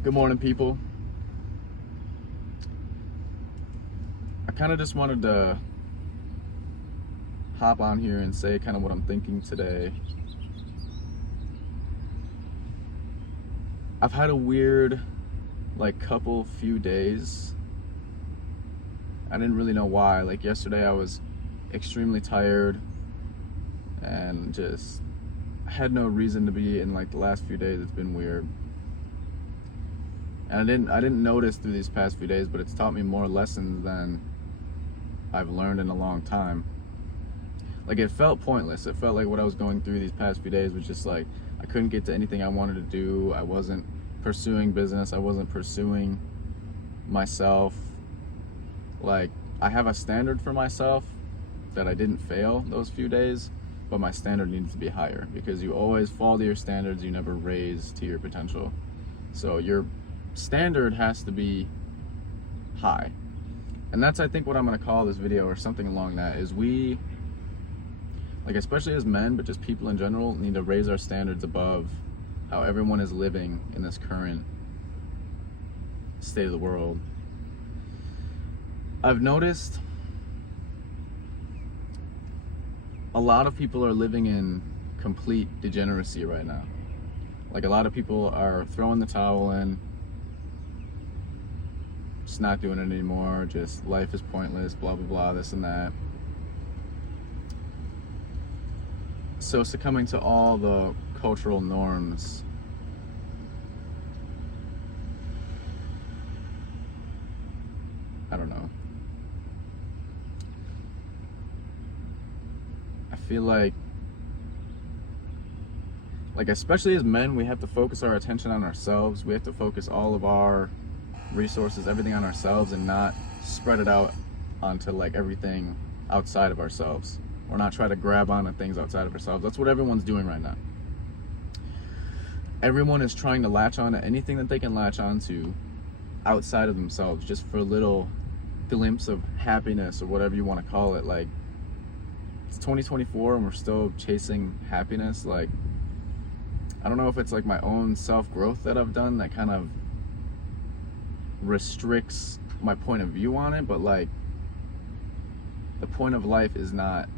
Good morning, people. I kind of just wanted to hop on here and say kind of what I'm thinking today. I've had a weird, few days. I didn't really know why. Like yesterday, I was extremely tired and just had no reason to be. In like the last few days, it's been weird. And I didn't notice through these past few days, but it's taught me more lessons than I've learned in a long time. Like, it felt pointless. It felt like what I was going through these past few days was just like I couldn't get to anything I wanted to do. I wasn't pursuing business. I wasn't pursuing myself. Like, I have a standard for myself that I didn't fail those few days, but my standard needs to be higher, because you always fall to your standards, you never raise to your potential. So your standard has to be high. And that's, I think, what I'm going to call this video, or something along that, is we, like, especially as men, but just people in general, need to raise our standards above how everyone is living in this current state of the world. I've noticed a lot of people are living in complete degeneracy right now. Like, a lot of people are throwing the towel in, just not doing it anymore, just life is pointless, blah, blah, blah, this and that. So succumbing to all the cultural norms. I don't know. I feel like especially as men, we have to focus our attention on ourselves. We have to focus all of our resources, everything on ourselves, and not spread it out onto like everything outside of ourselves, or not try to grab onto things outside of ourselves. That's what everyone's doing right now. Everyone is trying to latch on to anything that they can latch onto outside of themselves, just for a little glimpse of happiness, or whatever you want to call it. Like, it's 2024 and we're still chasing happiness. Like, I don't know if it's like my own self-growth that I've done that kind of restricts my point of view on it, but like, the point of life is not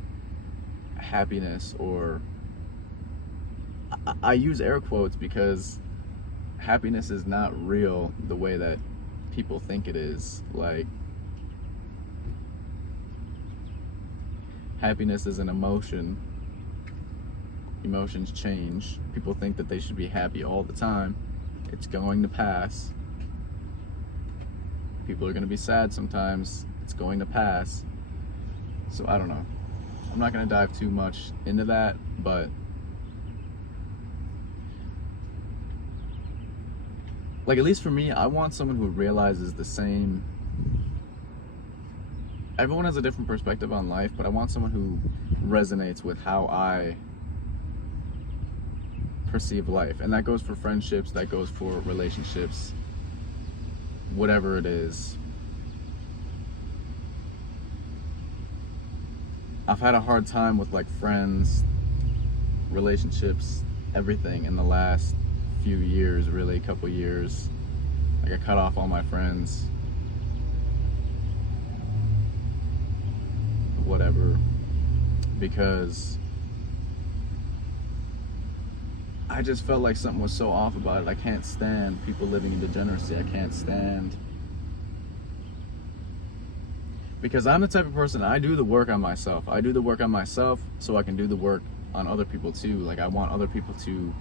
happiness, or I use air quotes because happiness is not real the way that people think it is. Like, happiness is an emotion. Emotions change. People think that they should be happy all the time. It's going to pass. People are going to be sad sometimes. It's going to pass. So I don't know. I'm not going to dive too much into that, but like, at least for me, I want someone who realizes the same. Everyone has a different perspective on life, but I want someone who resonates with how I perceive life. And that goes for friendships, that goes for relationships, whatever it is. I've had a hard time with like friends, relationships, everything in the last few years, really, a couple years. Like, I cut off all my friends, whatever, because I just felt like something was so off about it. I can't stand people living in degeneracy. I can't stand, because I'm the type of person, I do the work on myself. I do the work on myself so I can do the work on other people too. Like, I want other people to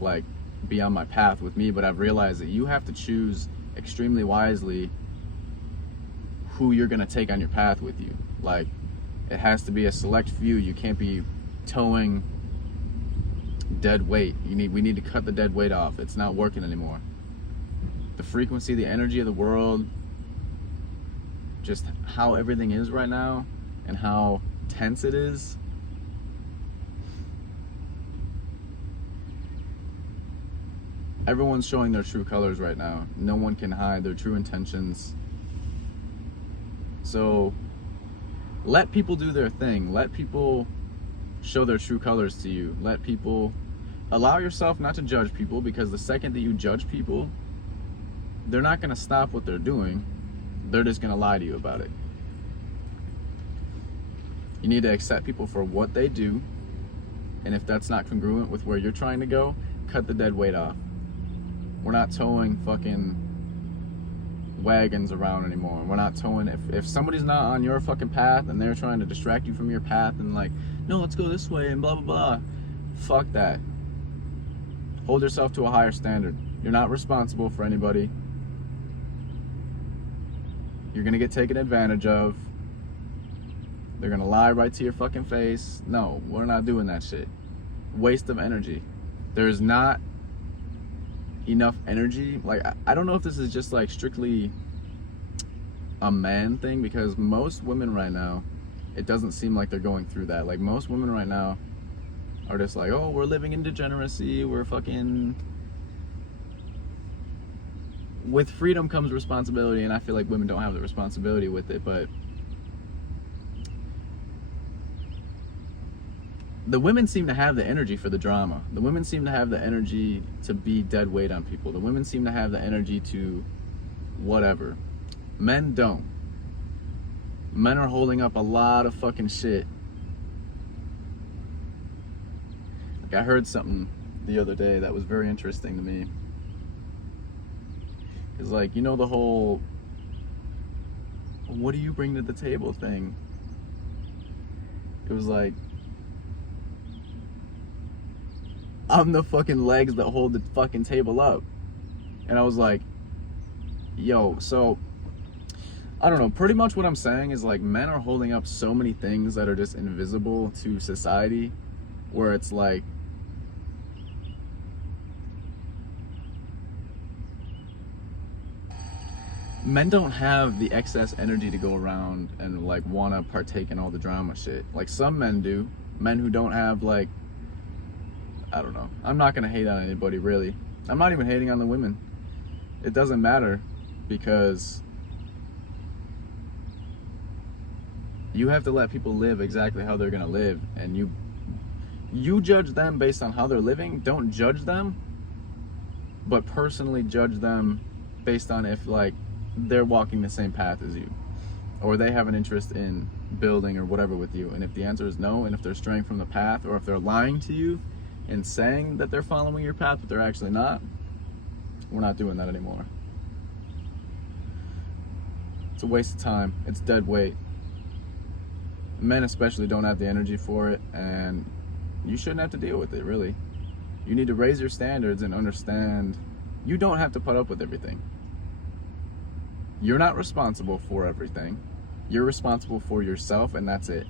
like be on my path with me, but I've realized that you have to choose extremely wisely who you're gonna take on your path with you. Like, it has to be a select few. You can't be towing dead weight. We need to cut the dead weight off. It's not working anymore. The frequency, the energy of the world, just how everything is right now and how tense it is. Everyone's showing their true colors right now. No one can hide their true intentions. So let people do their thing. Let people show their true colors to you. Let people allow yourself not to judge people, because the second that you judge people, they're not going to stop what they're doing. They're just going to lie to you about it. You need to accept people for what they do, and if that's not congruent with where you're trying to go, cut the dead weight off. We're not towing fucking wagons around anymore. We're not towing, if somebody's not on your fucking path and they're trying to distract you from your path and like, no, let's go this way and blah, blah, blah. Fuck that. Hold yourself to a higher standard. You're not responsible for anybody. You're gonna get taken advantage of. They're gonna lie right to your fucking face. No, we're not doing that shit. Waste of energy. There's not enough energy. Like, I don't know if this is just like strictly a man thing, because most women right now, it doesn't seem like they're going through that. Like, most women right now are just like, oh, we're living in degeneracy, we're fucking... With freedom comes responsibility, and I feel like women don't have the responsibility with it, but the women seem to have the energy for the drama. The women seem to have the energy to be dead weight on people. The women seem to have the energy to whatever. Men don't. Men are holding up a lot of fucking shit. Like, I heard something the other day that was very interesting to me. It's like, you know, the whole, what do you bring to the table thing? It was like, I'm the fucking legs that hold the fucking table up. And I was like, yo, so I don't know, pretty much what I'm saying is like, men are holding up so many things that are just invisible to society, where it's like, men don't have the excess energy to go around and like want to partake in all the drama shit. Like, some men do. Men who don't have, like, I don't know. I'm not gonna hate on anybody, really. I'm not even hating on the women. It doesn't matter, because you have to let people live exactly how they're gonna live, and you judge them based on how they're living. Don't judge them, but personally judge them based on if, like, they're walking the same path as you, or they have an interest in building or whatever with you. And if the answer is no, and if they're straying from the path, or if they're lying to you and saying that they're following your path but they're actually not, we're not doing that anymore. It's a waste of time. It's dead weight. Men especially don't have the energy for it, and you shouldn't have to deal with it, really. You need to raise your standards and understand you don't have to put up with everything. You're not responsible for everything. You're responsible for yourself, and that's it.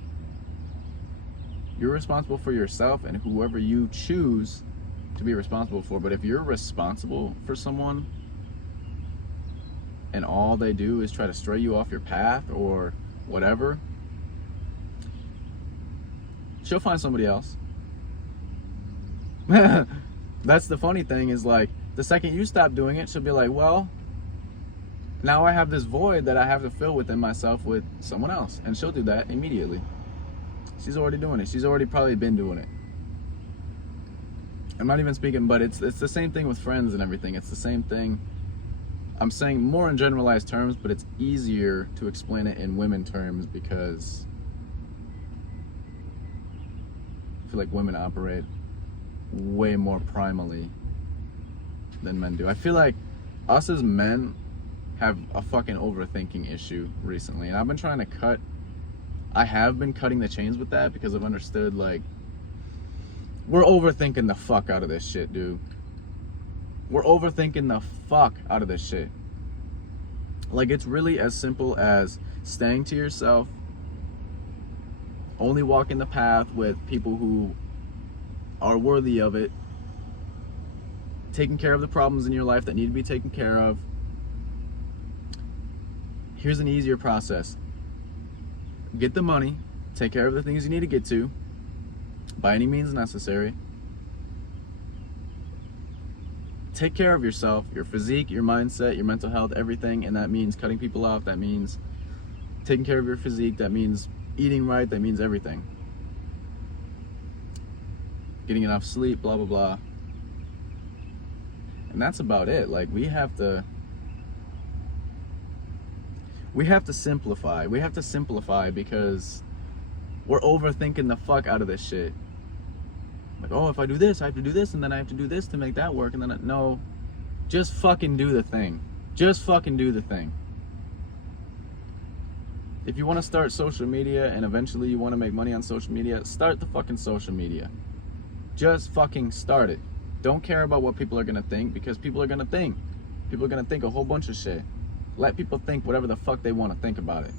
You're responsible for yourself and whoever you choose to be responsible for. But if you're responsible for someone and all they do is try to stray you off your path or whatever, she'll find somebody else. That's the funny thing, is like, the second you stop doing it, she'll be like, well, now I have this void that I have to fill within myself with someone else. And she'll do that immediately. She's already doing it. She's already probably been doing it. I'm not even speaking, but it's the same thing with friends and everything. It's the same thing. I'm saying more in generalized terms, but it's easier to explain it in women terms, because I feel like women operate way more primally than men do. I feel like us as men have a fucking overthinking issue recently, and I have been cutting the chains with that, because I've understood, like, we're overthinking the fuck out of this shit, dude. We're overthinking the fuck out of this shit. Like, it's really as simple as staying to yourself, only walking the path with people who are worthy of it, taking care of the problems in your life that need to be taken care of. Here's an easier process. Get the money, take care of the things you need to get to, by any means necessary. Take care of yourself, your physique, your mindset, your mental health, everything, and that means cutting people off, that means taking care of your physique, that means eating right, that means everything. Getting enough sleep, blah, blah, blah. And that's about it. Like, we have to simplify. We have to simplify because we're overthinking the fuck out of this shit. Like, oh, if I do this, I have to do this, and then I have to do this to make that work, and then no, just fucking do the thing. Just fucking do the thing. If you want to start social media and eventually you want to make money on social media, start the fucking social media. Just fucking start it. Don't care about what people are gonna think, because people are gonna think. People are gonna think a whole bunch of shit. Let people think whatever the fuck they want to think about it.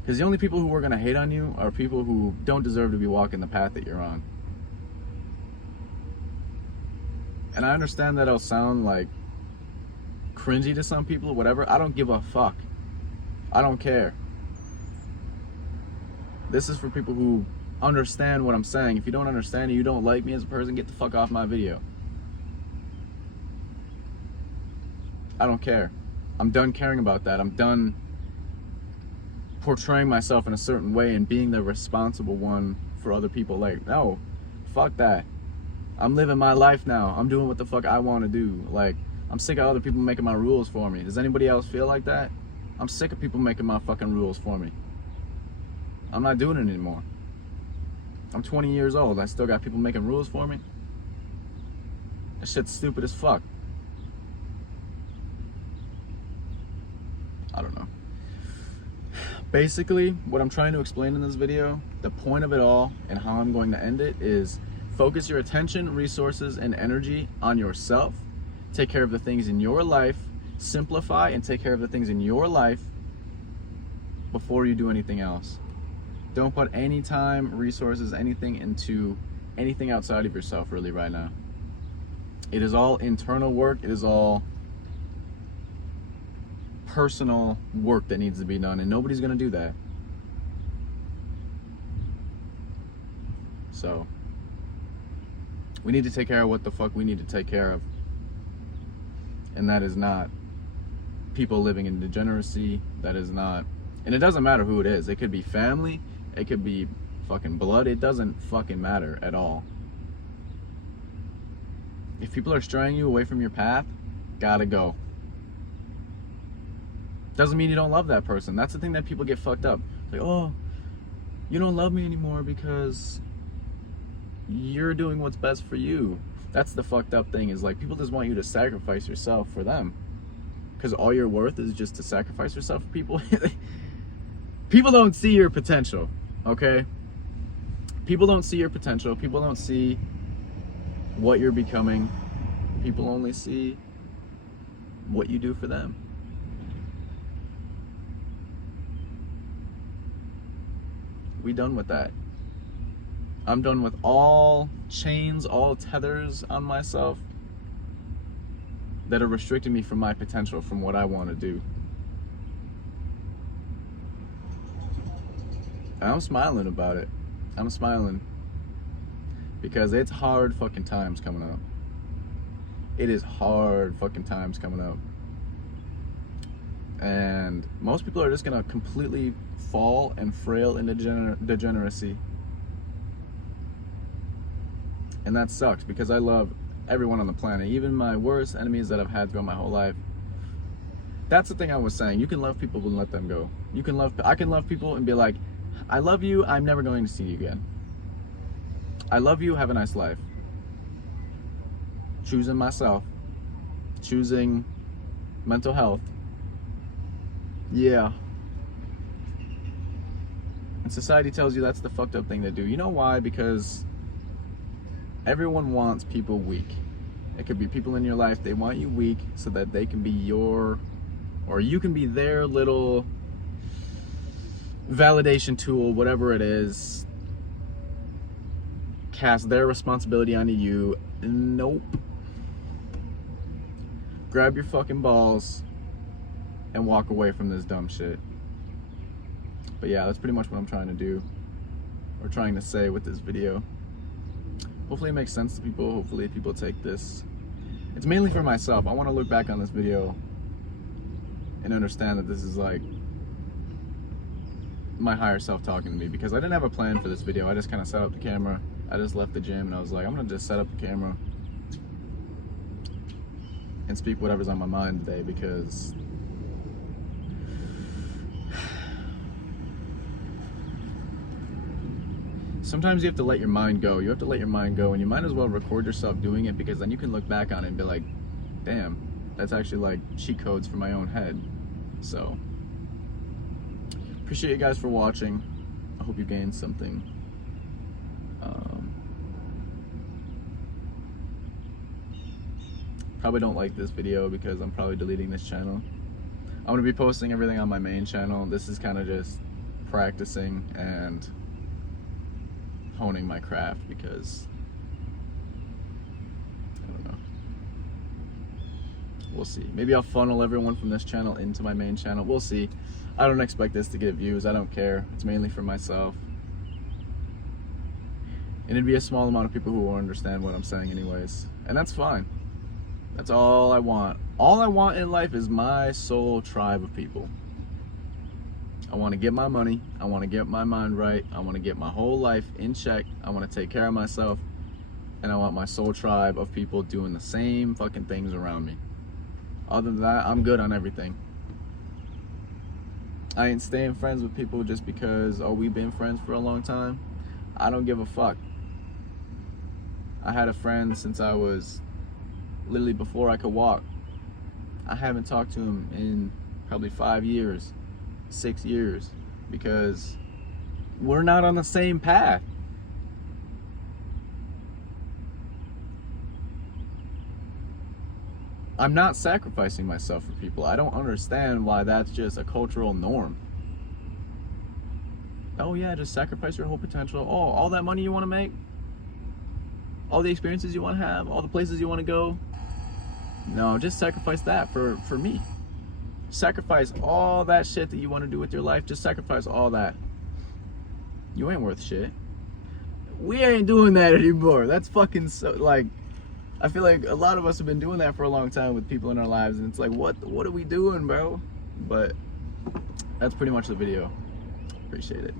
Because the only people who are gonna hate on you are people who don't deserve to be walking the path that you're on. And I understand that it'll sound like cringy to some people, whatever. I don't give a fuck. I don't care. This is for people who understand what I'm saying. If you don't understand and you don't like me as a person, get the fuck off my video. I don't care. I'm done caring about that. I'm done portraying myself in a certain way and being the responsible one for other people. Like, no, fuck that. I'm living my life now. I'm doing what the fuck I want to do. Like, I'm sick of other people making my rules for me. Does anybody else feel like that? I'm sick of people making my fucking rules for me. I'm not doing it anymore. I'm 20 years old. I still got people making rules for me. That shit's stupid as fuck. I don't know. Basically, what I'm trying to explain in this video, the point of it all and how I'm going to end it is focus your attention, resources, and energy on yourself. Take care of the things in your life. Simplify and take care of the things in your life before you do anything else. Don't put any time, resources, anything into anything outside of yourself really right now. It is all internal work. It is all personal work that needs to be done, and nobody's gonna do that. So we need to take care of what the fuck we need to take care of, and that is not people living in degeneracy. That is not, and it doesn't matter who it is. It could be family, it could be fucking blood. It doesn't fucking matter at all. If people are straying you away from your path, gotta go. Doesn't mean you don't love that person. That's the thing that people get fucked up. Like, oh, you don't love me anymore because you're doing what's best for you. That's the fucked up thing, is like, people just want you to sacrifice yourself for them. Because all your worth is just to sacrifice yourself for people. People don't see your potential, okay? People don't see your potential. People don't see what you're becoming. People only see what you do for them. We done with that. I'm done with all chains, all tethers on myself that are restricting me from my potential, from what I want to do. And I'm smiling about it. I'm smiling because it's hard fucking times coming up. It is hard fucking times coming up. And most people are just gonna completely fall and frail into degeneracy. And that sucks, because I love everyone on the planet, even my worst enemies that I've had throughout my whole life. That's the thing I was saying. You can love people and let them go. I can love people and be like, I love you, I'm never going to see you again. I love you, have a nice life. Choosing myself, choosing mental health. Yeah. And society tells you that's the fucked up thing to do. You know why? Because everyone wants people weak. It could be people in your life, they want you weak so that they can be your, or you can be their little validation tool, whatever it is. Cast their responsibility onto you. Nope. Grab your fucking balls and walk away from this dumb shit. But yeah, that's pretty much what I'm trying to do, or trying to say with this video. Hopefully it makes sense to people. Hopefully people take this. It's mainly for myself. I want to look back on this video and understand that this is like my higher self talking to me, because I didn't have a plan for this video. I just kind of set up the camera I just left the gym and I was like, I'm gonna just set up the camera and speak whatever's on my mind today, because sometimes you have to let your mind go. You have to let your mind go, and you might as well record yourself doing it, because then you can look back on it and be like, damn, that's actually like cheat codes for my own head. So, appreciate you guys for watching. I hope you gained something. Probably don't like this video because I'm probably deleting this channel. I'm gonna be posting everything on my main channel. This is kind of just practicing and honing my craft, because I don't know. We'll see. Maybe I'll funnel everyone from this channel into my main channel. We'll see. I don't expect this to get views. I don't care. It's mainly for myself. And it'd be a small amount of people who will understand what I'm saying anyways. And that's fine. That's all I want. All I want in life is my soul tribe of people. I want to get my money. I want to get my mind right. I want to get my whole life in check. I want to take care of myself. And I want my soul tribe of people doing the same fucking things around me. Other than that, I'm good on everything. I ain't staying friends with people just because, oh, we've been friends for a long time. I don't give a fuck. I had a friend since I was literally before I could walk. I haven't talked to him in probably 5 years, 6 years, because we're not on the same path. I'm not sacrificing myself for people. I don't understand why that's just a cultural norm. Oh yeah, just sacrifice your whole potential. Oh, all that money you want to make? All the experiences you want to have? All the places you want to go? No, just sacrifice that for me. Sacrifice all that shit that you want to do with your life. Just sacrifice all that. You ain't worth shit. We ain't doing that anymore. That's fucking so, like, I feel like a lot of us have been doing that for a long time with people in our lives, and it's like, what are we doing, bro? But that's pretty much the video. Appreciate it.